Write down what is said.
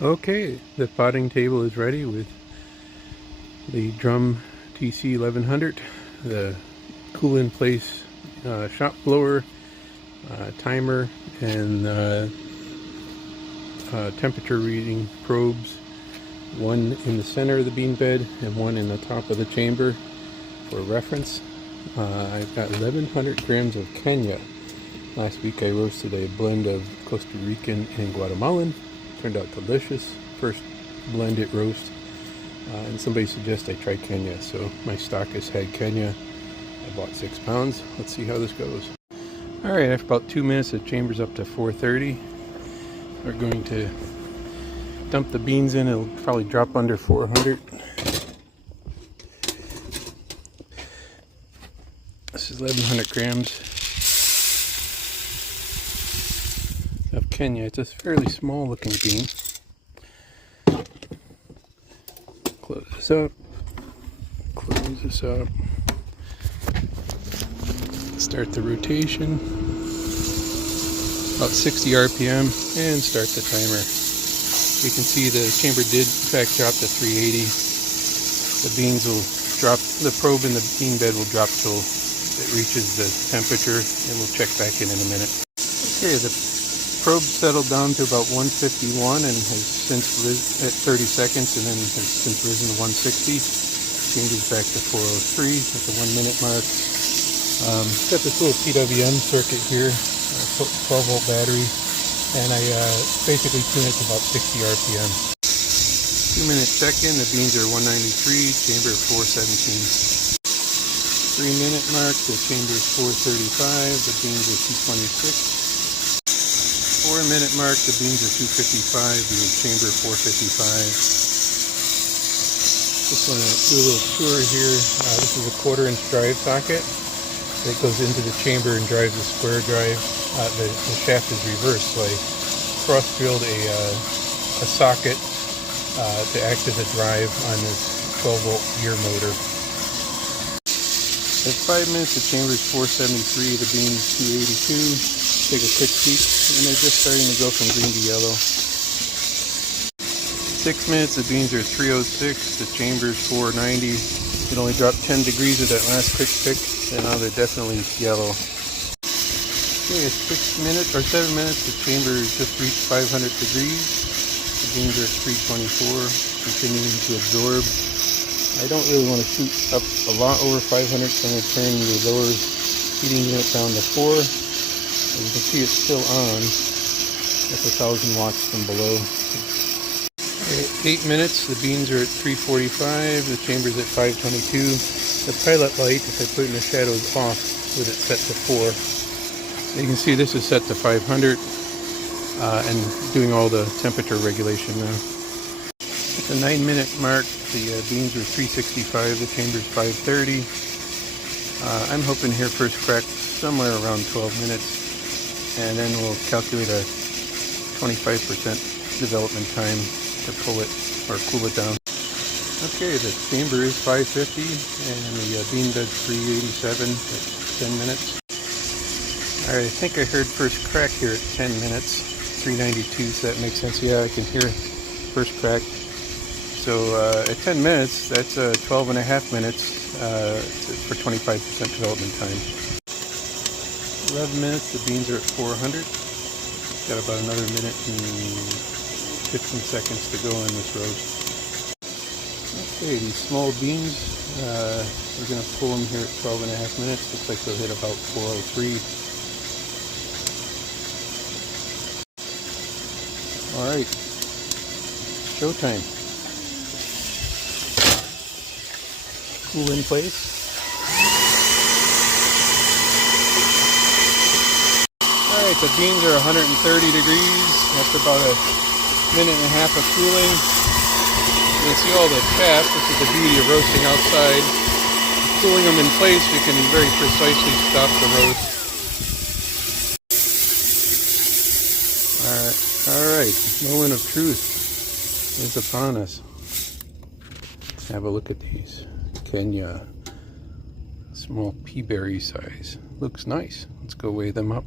Okay, the potting table is ready with the DRUMTC 1100, the cool in place shop blower, timer, and temperature reading probes, one in the center of the bean bed and one in the top of the chamber for reference. I've got 1100 grams of Kenya. Last week I roasted a blend of Costa Rican and Guatemalan. Turned out delicious. First blended roast. And somebody suggested I try Kenya, so my stockist had Kenya. I bought 6 pounds. Let's see how this goes. Alright, after about 2 minutes the chamber's up to 430. We're going to dump the beans in. It'll probably drop under 400. This is 1100 grams of Kenya. It's a fairly small looking bean. Close this up. Close this up. Start the rotation. About 60 RPM and start the timer. You can see the chamber did in fact drop to 380. The beans will drop, the probe in the bean bed will drop till it reaches the temperature, and we'll check back in a minute. Okay, the probe settled down to about 151 and has since risen at 30 seconds and then has since risen to 160. Changes back to 403 at the 1 minute mark. Got this little PWM circuit here, 12 volt battery, and I basically tune it to about 60 RPM. 2 minute check-in, the beans are 193, chamber 417. 3 minute mark, the chamber is 435, the beans are 226. 4 minute mark, the beans are 255, the chamber 455. Just want to do a little tour here. This is a 1/4 inch drive socket that goes into the chamber and drives the square drive. The shaft is reversed, so I cross-drilled a socket to act as a drive on this 12 volt gear motor. At 5 minutes, the chamber is 473, the beans 282. Take a quick peek, and they're just starting to go from green to yellow. 6 minutes, the beans are 306, the chamber is 490. It only dropped 10 degrees with that last quick pick, and now they're definitely yellow. Okay, at 6 minutes or 7 minutes, the chamber has just reached 500 degrees. The beans are at 324, continuing to absorb. I don't really want to shoot up a lot over 500, so I'm going to turn the lower heating unit down to 4. As you can see, it's still on. That's 1,000 watts from below. At 8 minutes, the beans are at 345, the chamber's at 522. The pilot light, if I put it in the shadow, is off with it set to 4. You can see this is set to 500 and doing all the temperature regulation now. At the 9 minute mark, the beans are 365, the chamber's 530. I'm hoping here first crack somewhere around 12 minutes, and then we'll calculate a 25% development time to pull it or cool it down. Okay, the chamber is 550 and the bean bed's 387 at 10 minutes. Alright, I think I heard first crack here at 10 minutes, 392, so that makes sense. Yeah, I can hear first crack. So at 10 minutes, that's 12 and a half minutes for 25% development time. 11 minutes, the beans are at 400. Got about another minute and 15 seconds to go on this roast. Okay, these small beans, we're going to pull them here at 12 and a half minutes. Looks like they'll hit about 403. Alright, showtime. Cool in place. Alright, the beans are 130 degrees after about a minute and a half of cooling. You can see all the chaff. This is the beauty of roasting outside. Cooling them in place, we can very precisely stop the roast. Alright, moment of truth is upon us. Have a look at these. Kenya, small pea berry size. Looks nice. Let's go weigh them up.